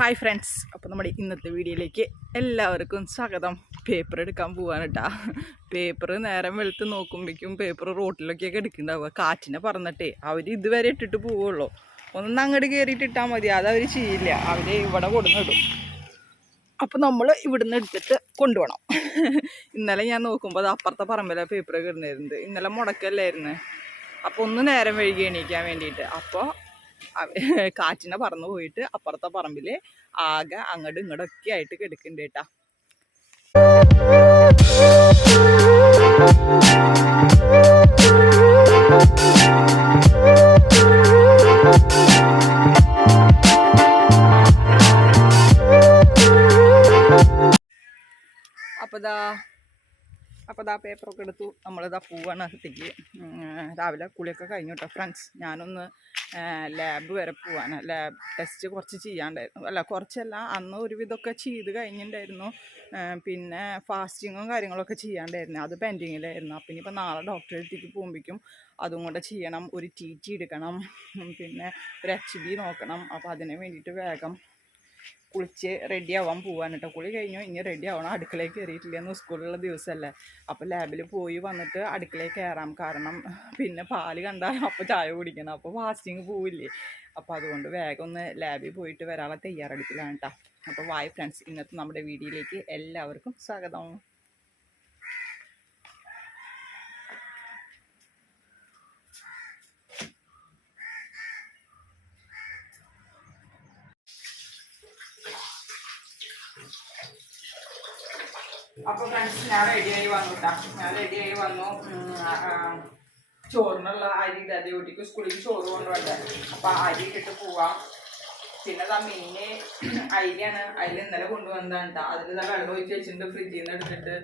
Hi friends, അപ്പോൾ നമ്മുടെ ഇന്നത്തെ വീഡിയോയിലേക്ക് എല്ലാവർക്കും സ്വാഗതം. പേപ്പർ എടുക്കാൻ പോവാണ് കേട്ടോ. പേപ്പർ നേരം വെളുത്ത് നോക്കുമ്പോഴേക്കും പേപ്പർ റോട്ടിലൊക്കെയൊക്കെ എടുക്കുന്നുണ്ടാവുക. കാറ്റിനെ പറന്നിട്ടേ അവർ ഇതുവരെ ഇട്ടിട്ട് പോവുള്ളൂ. ഒന്ന് അങ്ങോട്ട് കയറിയിട്ട് ഇട്ടാൽ മതി, അതവർ ചെയ്യില്ല. അവർ ഇവിടെ കൊടുന്നിടും. അപ്പോൾ നമ്മൾ ഇവിടുന്ന് എടുത്തിട്ട് കൊണ്ടുപോകണം. ഇന്നലെ ഞാൻ നോക്കുമ്പോൾ അത് അപ്പുറത്തെ പറമ്പിലാണ് പേപ്പർ കിടന്നിരുന്നത്. ഇന്നലെ മുടക്കല്ലായിരുന്നു. അപ്പോൾ ഒന്ന് നേരം വൈകി എണീക്കാൻ വേണ്ടിയിട്ട്. അപ്പോൾ കാറ്റിനെ പറന്നു പോയിട്ട് അപ്പുറത്തെ പറമ്പിൽ ആകെ അങ്ങോട്ടും ഇങ്ങോട്ടൊക്കെ ആയിട്ട് കിടക്കുന്നുണ്ട് കേട്ടാ. അപ്പോൾ ഇതാ പേപ്പറൊക്കെ എടുത്തു നമ്മളിതാ പോവാണ് അകത്തേക്ക്. രാവിലെ കുളിയൊക്കെ കഴിഞ്ഞു കേട്ടോ ഫ്രണ്ട്സ്. ഞാനൊന്ന് ലാബ് വരെ പോവാണ്. ലാബ് ടെസ്റ്റ് കുറച്ച് ചെയ്യാണ്ടായിരുന്നു. അല്ല, കുറച്ചല്ല, അന്ന് ഒരുവിധമൊക്കെ ചെയ്ത് കഴിഞ്ഞിട്ടുണ്ടായിരുന്നു. പിന്നെ ഫാസ്റ്റിങ്ങും കാര്യങ്ങളൊക്കെ ചെയ്യാണ്ടായിരുന്നു. അത് പെൻഡിങ്ങിലായിരുന്നു. അപ്പം ഇനിയിപ്പോൾ നാളെ ഡോക്ടറെ അടുത്തേക്ക് പോകുമ്പോഴേക്കും അതും കൂടെ ചെയ്യണം. ഒരു TT എടുക്കണം, പിന്നെ ഒരു HB നോക്കണം. അപ്പോൾ അതിന് വേണ്ടിയിട്ട് വേഗം കുളിച്ച് റെഡി ആവാൻ പോവാൻ കേട്ടോ. കുളി കഴിഞ്ഞു, ഇനി റെഡി ആവണം. അടുക്കളയിൽ കയറിയിട്ടില്ലെന്ന് സ്കൂളിലുള്ള ദിവസമല്ലേ. അപ്പോൾ ലാബിൽ പോയി വന്നിട്ട് അടുക്കളയിൽ കയറാം. കാരണം പിന്നെ പാല് കണ്ടാൽ അപ്പോൾ ചായ കുടിക്കണം. അപ്പോൾ ഫാസ്റ്റിങ് പോവില്ലേ. അപ്പോൾ അതുകൊണ്ട് വേഗം ഒന്ന് ലാബിൽ പോയിട്ട് വരാനുള്ള തയ്യാറെടുപ്പിലാണ് കേട്ടോ. അപ്പോൾ വായ് ഫ്രണ്ട്സ്, ഇന്നത്തെ നമ്മുടെ വീഡിയോയിലേക്ക് എല്ലാവർക്കും സ്വാഗതം. അപ്പോൾ ഫ്രണ്ട്സ്, ഞാൻ റെഡിയായി വന്നു കേട്ടോ. ചോറിനുള്ള അരി ഡ്യൂട്ടിക്ക് സ്കൂളിൽ ചോറ് കൊണ്ടുപോകട്ടെ. അപ്പോൾ അരി ഇട്ടിട്ട് പോവാം. പിന്നെ അതാ മീന് അരിയാണ്. അതിൽ ഇന്നലെ കൊണ്ടുവന്നതാണ് കേട്ടോ. അതിൽ വെള്ളം ഒഴിച്ച് വെച്ചിട്ടുണ്ട്, ഫ്രിഡ്ജിൽ നിന്ന് എടുത്തിട്ട്.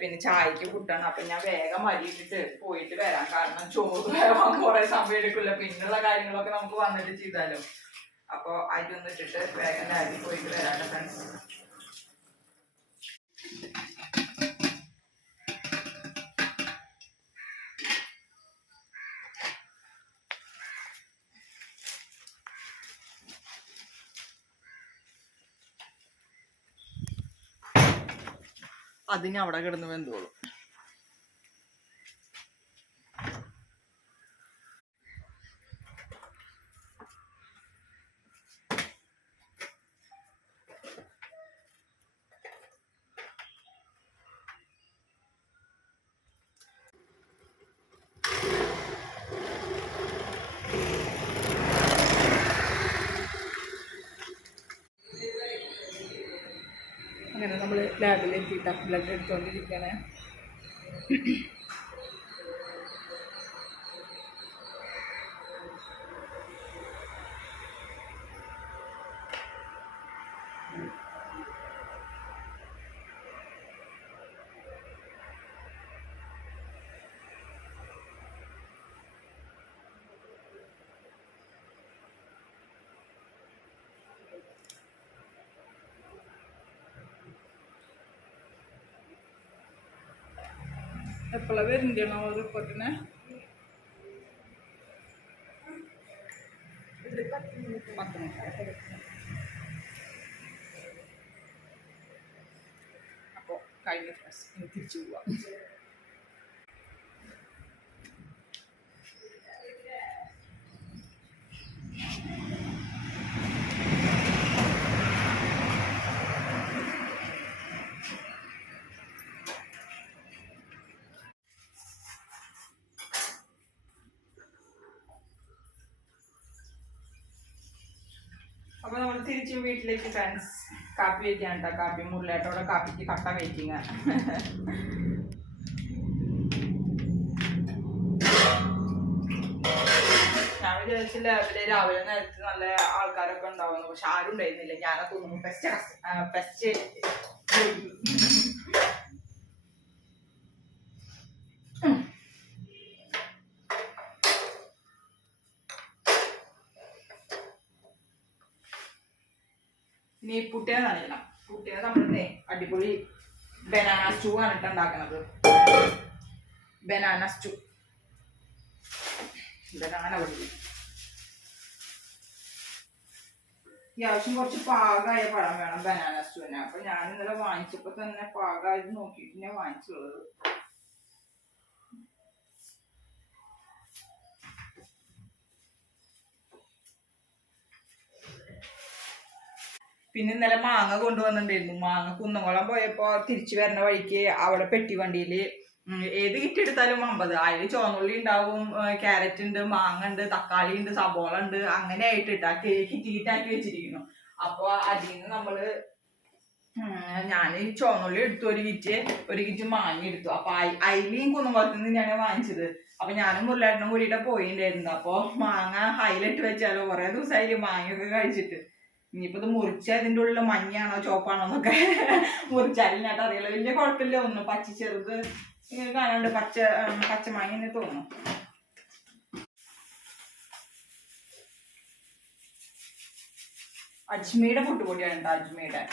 പിന്നെ ചായക്ക് ഫുഡാണ്. അപ്പം ഞാൻ വേഗം അരി ഇട്ടിട്ട് പോയിട്ട് വരാം. കാരണം ചോറ് വേവാൻ കുറേ സമയം എടുക്കില്ല. പിന്നുള്ള കാര്യങ്ങളൊക്കെ നമുക്ക് വന്നിട്ട് ചെയ്താലോ. അപ്പോൾ അരി ഒന്ന് ഇട്ടിട്ട് വേഗം അരി പോയിട്ട് വരാം കേട്ടോ ഫ്രണ്ട്സ്. അതിന് അവിടെ കിടന്ന് വെന്തോളും. അങ്ങനെ നമ്മൾ ലാബിലെത്തിയിട്ട് ബ്ലഡ് എടുത്തുകൊണ്ടിരിക്കുകയാണ്. എപ്പോഴാണ് വരുന്നുണ്ടോ റിപ്പോർട്ടിന്? അപ്പോൾ കഴിഞ്ഞ ഇനി തിരിച്ചു പോവാം. അപ്പോൾ നമ്മൾ തിരിച്ചും വീട്ടിലേക്ക് ഫ്രണ്ട്സ്. കാപ്പി വയ്ക്കാൻ കേട്ടോ. കാപ്പി മുരളേട്ടോടെ കാപ്പിക്ക് കട്ട വെയിറ്റിങ്. ഞാൻ വിചാരിച്ചില്ല രാവിലെ നേരത്തെ നല്ല ആൾക്കാരൊക്കെ ഉണ്ടാവുന്നു. പക്ഷെ ആരും ഉണ്ടായിരുന്നില്ല. ഞാനൊക്കെ തോന്നുന്നു ഫെസ്റ്റ് ഇനി പുട്ടിനെ നനയണം. പുട്ടിനെ നമ്മളിന്നേ അടിപൊളി ബനാന സ്റ്റൂ ആണ് ഇട്ട് ഉണ്ടാക്കുന്നത്. ബനാന സ്റ്റൂ, ബനാന പൊടി. അത്യാവശ്യം കുറച്ച് പാകമായ പഴം വേണം ബനാന സ്റ്റൂവിന്. അപ്പൊ ഞാൻ ഇന്നലെ വാങ്ങിച്ചപ്പോ തന്നെ പാകമായത് നോക്കിയിട്ട് ഞാൻ വാങ്ങിച്ചുള്ളത്. പിന്നെ ഇന്നലെ മാങ്ങ കൊണ്ടുവന്നിട്ടുണ്ടായിരുന്നു. മാങ്ങ കുന്നംകുളം പോയപ്പോ തിരിച്ചു വരുന്ന വഴിക്ക് അവിടെ പെട്ടി വണ്ടിയില് ഏത് കിറ്റ് എടുത്താലും 50. അതിൽ ചുവന്നുള്ളി ഉണ്ടാവും, ക്യാരറ്റ് ഉണ്ട്, മാങ്ങ ഉണ്ട്, തക്കാളി ഉണ്ട്, സബോള ഉണ്ട്, അങ്ങനെ ആയിട്ട് കിറ്റാക്കി വെച്ചിരിക്കുന്നു. അപ്പൊ അതിൽ നിന്ന് നമ്മള് ഞാൻ ചുവന്നുള്ളി എടുത്തു ഒരു കിറ്റ് മാങ്ങ എടുത്തു. അപ്പൊ അയിലും കുന്നംകുളത്ത് നിന്ന് ഞാൻ വാങ്ങിച്ചത്. അപ്പൊ ഞാനും മുരളേട്ടനും കൂടിയിട്ട് പോയിണ്ടായിരുന്നു. അപ്പൊ മാങ്ങ ഹൈലൈറ്റ് വെച്ചാലോ, കുറെ ദിവസമായില്ലേ മാങ്ങയൊക്കെ കഴിച്ചിട്ട്. ഇനിയിപ്പോ ഇത് മുറിച്ചാൽ ഇതിൻ്റെ ഉള്ളിൽ മഞ്ഞയാണോ ചോപ്പാണോ എന്നൊക്കെ മുറിച്ചാലും ഞാൻ അറിയില്ല. വലിയ കുഴപ്പമില്ല, ഒന്നും പച്ച ചെറുത് ഇങ്ങനെ കാണാണ്ട് പച്ചമാങ്ങ എന്ന് തോന്നുന്നു. അജ്മീയുടെ പുട്ടുപൊടിയാണ് കേട്ടോ, അജ്മീയുടെ.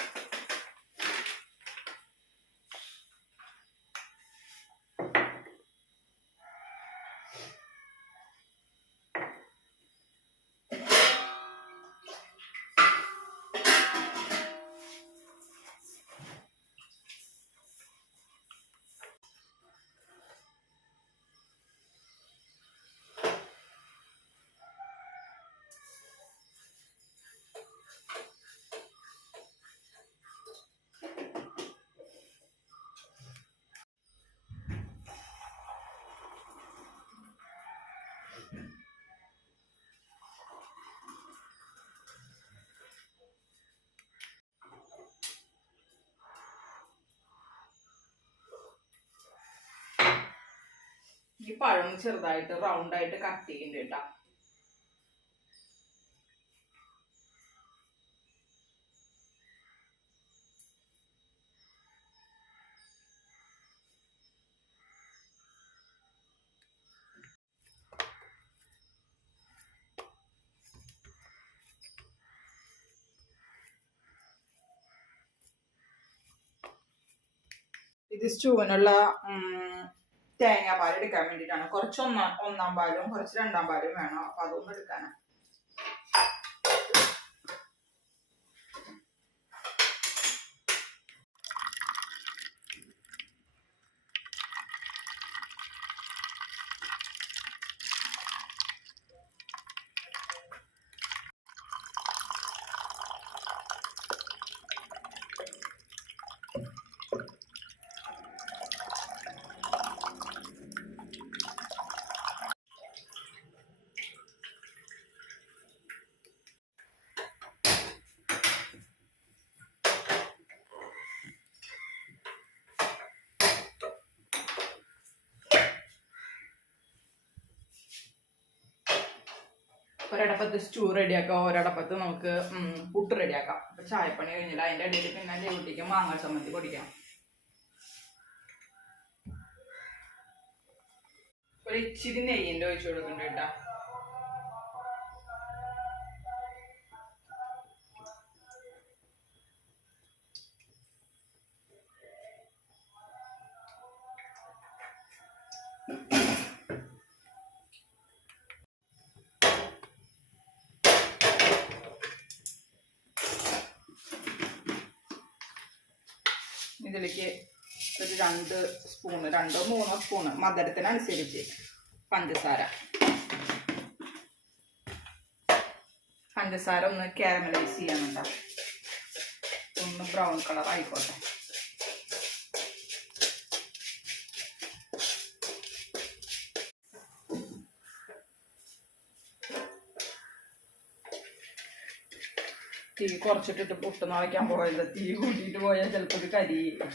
ഈ പഴം ചെറുതായിട്ട് റൗണ്ടായിട്ട് കട്ട് ചെയ്യുന്നുണ്ട് കേട്ടോ. ഇത് സ്റ്റൂവിനുള്ള തേങ്ങാപ്പാൽ എടുക്കാൻ വേണ്ടിയിട്ടാണ്. കുറച്ച് ഒന്നാം പാലും കുറച്ച് രണ്ടാം പാലും വേണം. അപ്പൊ അതൊന്നും എടുക്കാനാണ്. ഒരടപ്പത്ത് സ്റ്റൂ റെഡിയാക്കാം, ഒരടപ്പത്ത് നമുക്ക് പുട്ട് റെഡിയാക്കാം. അപ്പൊ ചായപ്പണി കഴിഞ്ഞില്ല. അതിന്റെ ഇടയിൽ പിന്നെ ചെവിട്ടിക്ക് മാങ്ങ ചമ്മന്തി പൊടിക്കാം. ഒരു ഇച്ചിരി നെയ്യിന്റെ ഒഴിച്ചു കൊടുക്കണ്ട കേട്ടാ. ഇതിലേക്ക് ഒരു 2 സ്പൂണ് 2 3 സ്പൂണ് മധുരത്തിനനുസരിച്ച് പഞ്ചസാര ഒന്ന് കാരമലൈസ് ചെയ്യാനുണ്ട. ഒന്ന് ബ്രൗൺ കളർ ആയിക്കോട്ടെ. തീ കുറച്ചിട്ടിട്ട് പുട്ട് നിറയ്ക്കാൻ പോയത്. തീ കൂട്ടിയിട്ട് പോയാൽ ചിലപ്പോൾ ഇത് കരിയും.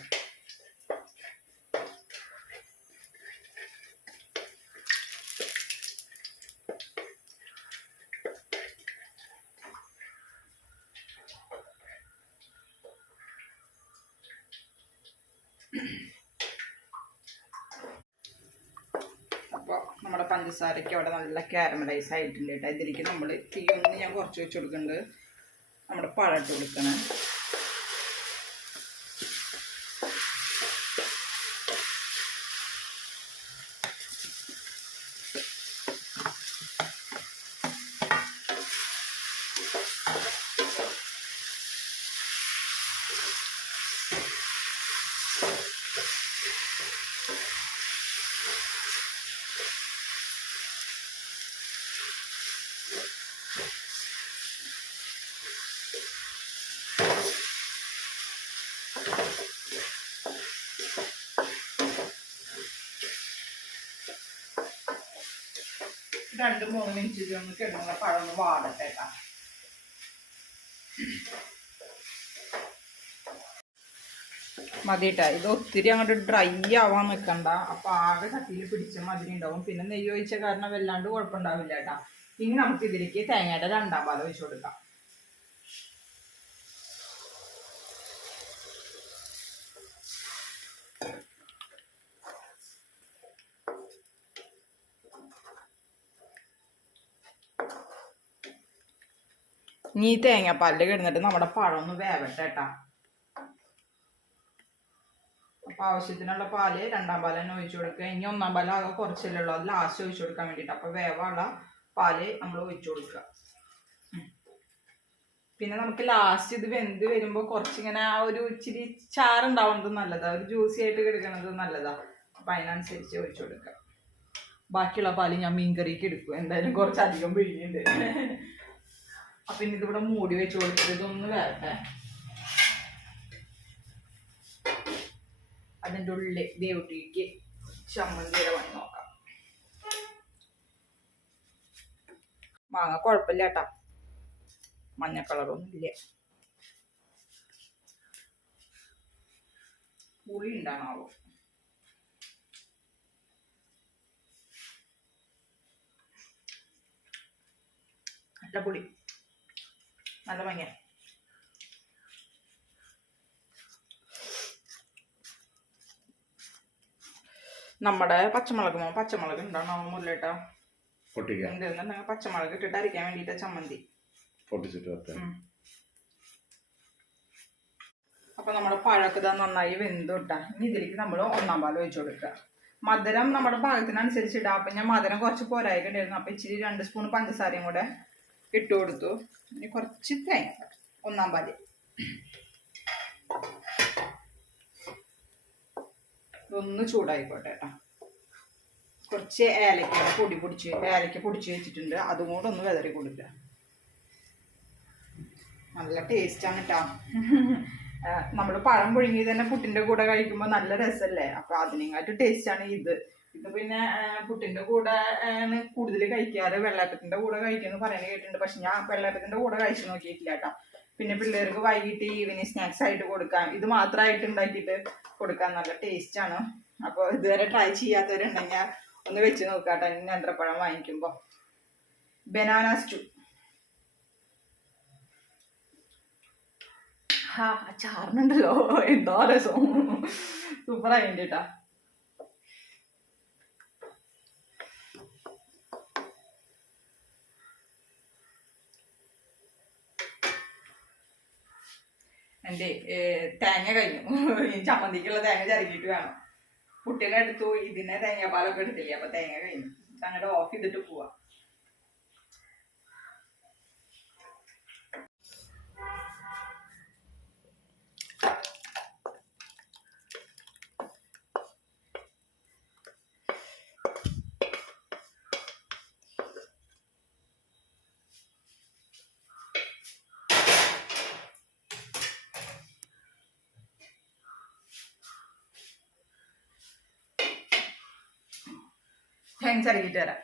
അപ്പോൾ നമ്മുടെ പഞ്ചസാരയ്ക്ക് അവിടെ നല്ല കാരമലൈസ് ആയിട്ടുണ്ട് കേട്ടോ. ഇതിലേക്ക് നമ്മൾ തീ ഒന്ന് ഞാൻ കുറച്ച് വെച്ച് കൊടുക്കുന്നുണ്ട്. നമ്മുടെ പഴം ഇട്ട് കൊടുക്കണം. 2-3 മിനിറ്റ് ഒന്ന് കിടന്നുള്ള പഴം ഒന്ന് വാടട്ടെ കേട്ടോ. മതിട്ടാ. ഇത് ഒത്തിരി അങ്ങോട്ട് ഡ്രൈ ആവാൻ നിൽക്കണ്ട. അപ്പം ആകെ ചട്ടിയിൽ പിടിച്ച മതിരി ഉണ്ടാവും. പിന്നെ നെയ്യ് ഒഴിച്ച കാരണം വല്ലാണ്ട് കുഴപ്പമുണ്ടാവില്ല കേട്ടാ. ഇനി നമുക്ക് ഇതിലേക്ക് തേങ്ങയുടെ 2ാം പാൽ ഒഴിച്ചു കൊടുക്കാം. ഇനി ഈ തേങ്ങാപ്പാലിൽ കിടന്നിട്ട് നമ്മുടെ പഴം ഒന്ന് വേവട്ടെ കേട്ടാ. അപ്പോൾ ആവശ്യത്തിനുള്ള പാല് 2ാം പാൽ തന്നെ ഒഴിച്ചു കൊടുക്കുക. ഇനി 1ാം പാൽ ആകെ കുറച്ചല്ലേ ഉള്ളൂ, അത് ലാസ്റ്റ് ഒഴിച്ചു കൊടുക്കാൻ വേണ്ടിയിട്ട്. അപ്പോൾ വേവാനുള്ള പാല് നമ്മൾ ഒഴിച്ചു കൊടുക്കുക. പിന്നെ നമുക്ക് ലാസ്റ്റ് ഇത് വെന്ത് വരുമ്പോൾ കുറച്ചിങ്ങനെ ആ ഒരു ഇച്ചിരി ചാറുണ്ടാവുന്നത് നല്ലതാണ്, ഒരു ജ്യൂസി ആയിട്ട് കിടക്കുന്നത് നല്ലതാണ്. അപ്പം അതിനനുസരിച്ച് ഒഴിച്ചു കൊടുക്കുക. ബാക്കിയുള്ള പാല് ഞാൻ മീൻകറിക്ക് എടുക്കും, എന്തായാലും കുറച്ചധികം പിഴിയുണ്ട്. അപ്പം ഇനി ഇതിവിടെ മൂടി വെച്ച് കൊടുത്തിട്ട് ഇതൊന്ന് വരട്ടെ. അതിൻ്റെ ഉള്ളിൽ ദേവട്ടിക്ക് ചമ്മന്തിയുടെ പണി നോക്കാം. മാങ്ങ കുഴപ്പമില്ല കേട്ടാ, മഞ്ഞ കളറൊന്നും ഇല്ല. പുളി ഉണ്ടാണാവോ? നല്ല പുളി, നല്ല മഞ്ഞ. നമ്മുടെ പച്ചമുളക് ഉണ്ടാണോ മുല്ലേട്ടാ? എന്തെന്നുണ്ടെങ്കിൽ പച്ചമുളക് ഇട്ടിട്ട് അരയ്ക്കാൻ വേണ്ടിയിട്ട് ചമ്മന്തി പൊട്ടിച്ചിട്ട്. അപ്പൊ നമ്മുടെ പഴമൊക്കെ ഇതാ നന്നായി വെന്തിട്ടാ. ഇനി ഇതിലേക്ക് നമ്മൾ 1ാം പാൽ ഒഴിച്ചു കൊടുക്കുക. മധുരം നമ്മുടെ പാകത്തിനനുസരിച്ച് ഇടാം. അപ്പൊ ഞാൻ മധുരം കുറച്ച് പോരായിട്ടുണ്ടായിരുന്നു. അപ്പൊ ഇച്ചിരി 2 സ്പൂൺ പഞ്ചസാരയും കൂടെ ഇട്ട് കൊടുത്തു. ഇനി കുറച്ച് തേങ്ങ 1ാം പാല്. ഒന്ന് ചൂടായിക്കോട്ടെ കേട്ടോ. കുറച്ച് ഏലക്ക പൊടിച്ച് വെച്ചിട്ടുണ്ട്, അതും കൂടെ ഒന്ന് വിതറി കൊടുക്കുക. നല്ല ടേസ്റ്റാണ് കേട്ടോ. നമ്മൾ പഴം പുഴുങ്ങി തന്നെ പുട്ടിൻ്റെ കൂടെ കഴിക്കുമ്പോൾ നല്ല രസമല്ലേ? അപ്പോൾ അതിനെക്കാട്ടും ടേസ്റ്റാണ് ഇത്. പിന്നെ പുട്ടിൻ്റെ കൂടെ കൂടുതൽ കഴിക്കാറ്, വെള്ളയപ്പത്തിൻ്റെ കൂടെ കഴിക്കുമെന്ന് പറയാൻ കേട്ടിട്ടുണ്ട്. പക്ഷെ ഞാൻ വെള്ളയപ്പത്തിൻ്റെ കൂടെ കഴിച്ചു നോക്കിയിട്ടില്ല കേട്ടോ. പിന്നെ പിള്ളേർക്ക് വൈകിട്ട് ഈവനിങ് സ്നാക്സ് ആയിട്ട് കൊടുക്കാം, ഇത് മാത്രമായിട്ട് ഉണ്ടാക്കിയിട്ട് കൊടുക്കാൻ നല്ല ടേസ്റ്റാണ്. അപ്പോൾ ഇതുവരെ ട്രൈ ചെയ്യാത്തവരുണ്ടെങ്കിൽ ഒന്ന് വെച്ച് നോക്കാട്ടോ. നേന്ത്രപ്പഴം വാങ്ങിക്കുമ്പോൾ ബനാന സ്റ്റൂ. ചാറിനുണ്ടല്ലോ, എന്താ രസം, സൂപ്പറായിട്ട് കേട്ടാ. എൻ്റെ തേങ്ങ കഴിഞ്ഞു. ചമ്മന്തിക്കുള്ള തേങ്ങ ചിരകിയിട്ട് വേണം. കുട്ടികളെ എടുത്തു, ഇതിനെ തേങ്ങാപ്പാലൊക്കെ എടുത്തില്ലേ, അപ്പൊ തേങ്ങ കഴിഞ്ഞു. അങ്ങോട്ട് ഓഫ് ചെയ്തിട്ട് പോവാ. തേങ്ങ ചിരകിയിട്ട് തരാം.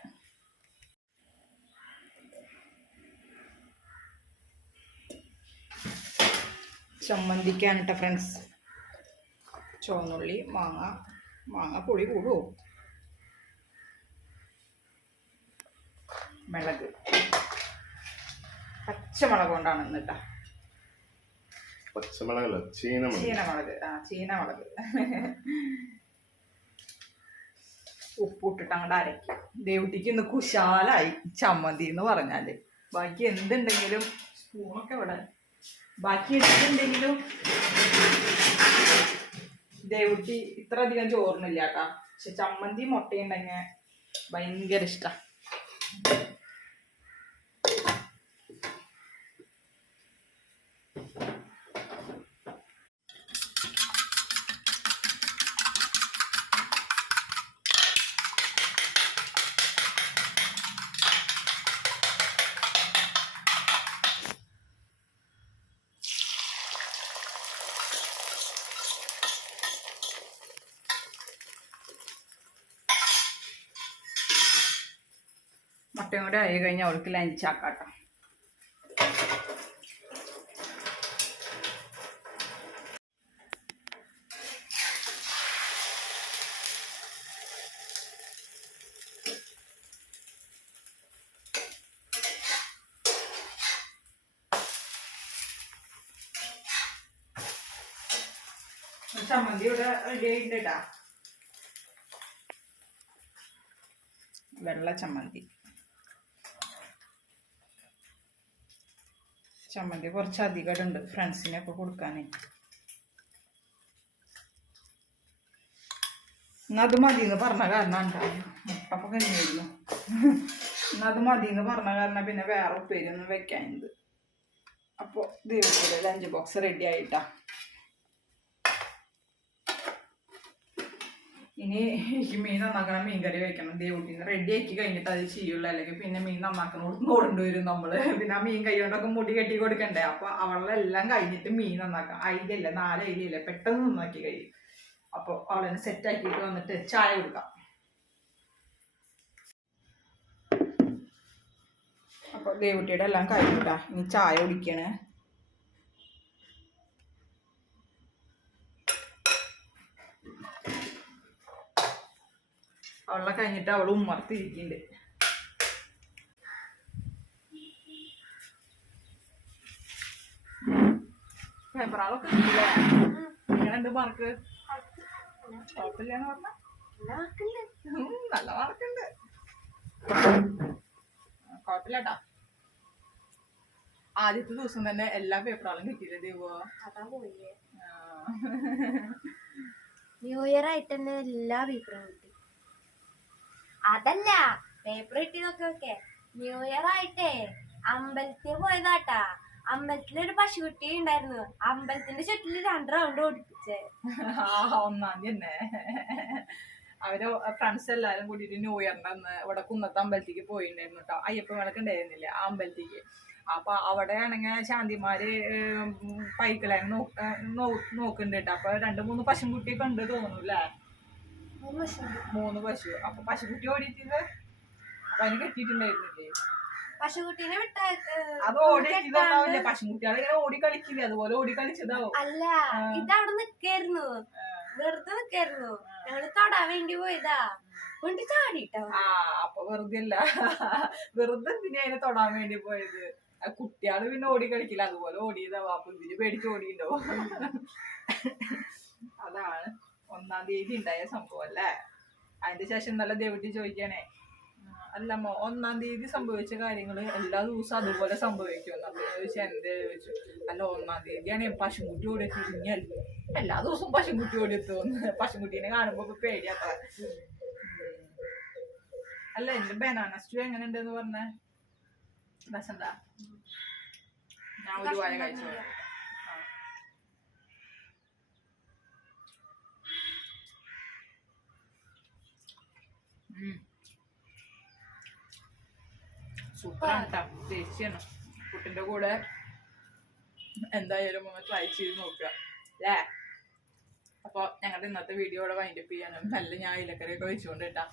ചമ്മന്തിക്കാണ് കേട്ടോ ഫ്രണ്ട്സ്. ചുവന്നുള്ളി, മാങ്ങ പുളി കൂടുമോ? മിളക്, പച്ചമുളക് കൊണ്ടാണ് എന്നിട്ടാ. പച്ചമുളകല്ല, ചീനമുളക്. ചീനമുളക്. ഉപ്പിട്ടിട്ട് അങ്ങോട്ട് അരയ്ക്കും. ദേവുട്ടിക്ക് ഇന്ന് കുശാലായി ചമ്മന്തി എന്ന് പറഞ്ഞാല്. ബാക്കി എന്തുണ്ടെങ്കിലും സ്പൂണൊക്കെ ഇവിടെ, ബാക്കി എന്തുണ്ടെങ്കിലും ദേവുട്ടി ഇത്ര അധികം ചോറിനില്ല കേട്ടാ. പക്ഷെ ചമ്മന്തി മുട്ടയുണ്ടെങ്കിൽ ഭയങ്കര ഇഷ്ടം. മുട്ടയും കൂടെ ആയി കഴിഞ്ഞാൽ അവൾക്ക് ലഞ്ചാക്കാട്ടോ. ചമ്മന്തി ഇവിടെ റെഡി ആയിട്ടാ. വെള്ള ചമ്മന്തി കുറച്ച് അധികം ഉണ്ട് ഫ്രണ്ട്സിനൊക്കെ കൊടുക്കാനേ. അത് മതി എന്ന് പറഞ്ഞ കാരണം ഉണ്ടാവും. അപ്പൊ കഴിഞ്ഞിരുന്നു. അത് മതി എന്ന് പറഞ്ഞ കാരണം പിന്നെ വേറെ ഉപ്പേരിയൊന്നും വെക്കാനുണ്ട്. അപ്പോൾ ദൈവത്തിൻ്റെ ലഞ്ച് ബോക്സ് റെഡി ആയിട്ടാ. ഇനി എനിക്ക് മീൻ നന്നാക്കണം, മീൻ കറി വെക്കണം. ദേവൂട്ടിന്ന് റെഡി ആക്കി കഴിഞ്ഞിട്ട് അത് ചെയ്യുള്ളൂ. അല്ലെങ്കിൽ പിന്നെ മീൻ നന്നാക്കണോട് കൊണ്ടുവരും നമ്മള്. പിന്നെ ആ മീൻ കൈ കൊണ്ടൊക്കെ മുടി കെട്ടി കൊടുക്കണ്ടേ. അപ്പൊ അവളെല്ലാം കഴിഞ്ഞിട്ട് മീൻ നന്നാക്കാം. അയിലല്ല 4 അയിലല്ലേ പെട്ടെന്ന് നന്നാക്കി കഴിയും. അപ്പോൾ അവളെ സെറ്റ് ആക്കിയിട്ട് വന്നിട്ട് ചായ കൊടുക്കാം. അപ്പോൾ ദേവൂട്ടിയുടെ എല്ലാം കഴിഞ്ഞിട്ടാ. ഇനി ചായ കുടിക്കണേ. അവളെ കഴിഞ്ഞിട്ട് അവൾ ഉമ്മർത്തിരിക്കുന്നുണ്ട്. പേപ്പറാളൊക്കെ ഇല്ലേ? എങ്ങനെയുണ്ട് മാർക്ക്? കുഴപ്പമില്ലാന്ന് പറഞ്ഞ നല്ല മാർക്കുണ്ട്. കുഴപ്പമില്ലാട്ടാ. ആദ്യത്തെ ദിവസം തന്നെ എല്ലാ പേപ്പറാളും കിട്ടിയില്ലേ ദേവോ? ന്യൂ ഇയർ ആയിട്ട് തന്നെ എല്ലാ പേപ്പറും കിട്ടി. അതല്ല പേപ്പർ കിട്ടിയതൊക്കെ ഓക്കെ. ന്യൂ ഇയർ ആയിട്ടേ അമ്പലത്തിൽ പോയതാട്ടാ. അമ്പലത്തിലൊരു പശുക്കുട്ടി ഉണ്ടായിരുന്നു. അമ്പലത്തിന്റെ ചുറ്റില് 2 റൗണ്ട് ഓടിപ്പിച്ചേ. 1-ാം തീയതി തന്നെ അവര് ഫ്രണ്ട്സ് എല്ലാരും കൂടിയിട്ട് ന്യൂ ഇയറിന്റെ അന്ന് ഇവിടെ കുന്നത്ത് അമ്പലത്തേക്ക് പോയിട്ടുണ്ടായിരുന്നു കേട്ടോ. അയ്യപ്പ വിളക്ക് ഉണ്ടായിരുന്നില്ല ആ അമ്പലത്തേക്ക്. അപ്പൊ അവിടെ ആണെങ്കിൽ ശാന്തിമാര് പൈക്കളെ നോക്കുന്നുണ്ട് കേട്ടോ. അപ്പൊ 2-3 പശുക്കുട്ടിയൊക്കെ ഉണ്ട് തോന്നുന്നു അല്ലേ? 3 പശു. അപ്പൊ പശുക്കുട്ടി ഓടിയിട്ടത് അപ്പൊ അതിന് കെട്ടിയിട്ടുണ്ടായിരുന്നില്ലേ? പശുക്കുട്ടീനെ അത് ഓടിയിട്ടില്ലേ? പശുക്കുട്ടികളെ ഇങ്ങനെ ഓടി കളിക്കില്ലേ? അതുപോലെ ഓടി കളിച്ചതാവും. അല്ല, ഇതവിടെ നിക്കായിരുന്നു, വെറുതെ നിക്കായിരുന്നു. ഞങ്ങള് തൊടാൻ വേണ്ടി പോയതാ. കൊണ്ട് ചാടിട്ടോ. അപ്പൊ വെറുതെ അല്ല, വെറുതെ എന്തിനാ അതിനെ തൊടാൻ വേണ്ടി പോയത്? കുട്ടികള് പിന്നെ ഓടി കളിക്കില്ല, അതുപോലെ ഓടിയതാവും. അപ്പൊ ഇതിന് പേടിച്ച് ഓടിയിട്ടുണ്ടാവും. അതാണ് 1-ാം തീയതി ഉണ്ടായ സംഭവം അല്ലേ? അതിന്റെ ശേഷം നല്ല ദേവട്ടി ചോദിക്കാനേ, അല്ലമ്മ 1-ാം തീയതി സംഭവിച്ച കാര്യങ്ങള് എല്ലാ ദിവസവും അതുപോലെ സംഭവിക്കുമെന്ന്. അപ്പൊ ചോദിച്ചാൽ എന്തേ ചോദിച്ചു. അല്ല 1-ാം തീയതിയാണ് പശുക്കുട്ടി ഓടി തിരിഞ്ഞാൽ എല്ലാ ദിവസവും പശുക്കുട്ടി ഓടി എത്തുമെന്ന്. പശുക്കുട്ടീനെ കാണുമ്പോ പേടിയാത്ത. അല്ല എന്റെ ബനാന സ്റ്റൂ എങ്ങനെ ഉണ്ടെന്ന് പറഞ്ഞേ? രസണ്ടാ? ഞാൻ ഒരു വായ കഴിച്ചോളൂ. സൂപ്പറാണ് കേട്ടോ, ടേസ്റ്റിയാണ്. കുട്ടിന്റെ കൂടെ എന്തായാലും ഒന്ന് ട്രൈ ചെയ്ത് നോക്കുക അല്ലേ? അപ്പൊ ഞങ്ങളുടെ ഇന്നത്തെ വീഡിയോ ഇവിടെ വൈൻഡപ്പ് ചെയ്യാനും നല്ല ഞാൻ ഇലക്കറിയൊക്കെ വെച്ചുകൊണ്ട് കേട്ടാ.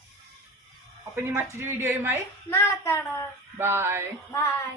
അപ്പൊ ഇനി മറ്റൊരു വീഡിയോയുമായി നാളെ കാണാം. ബൈ. ബൈ.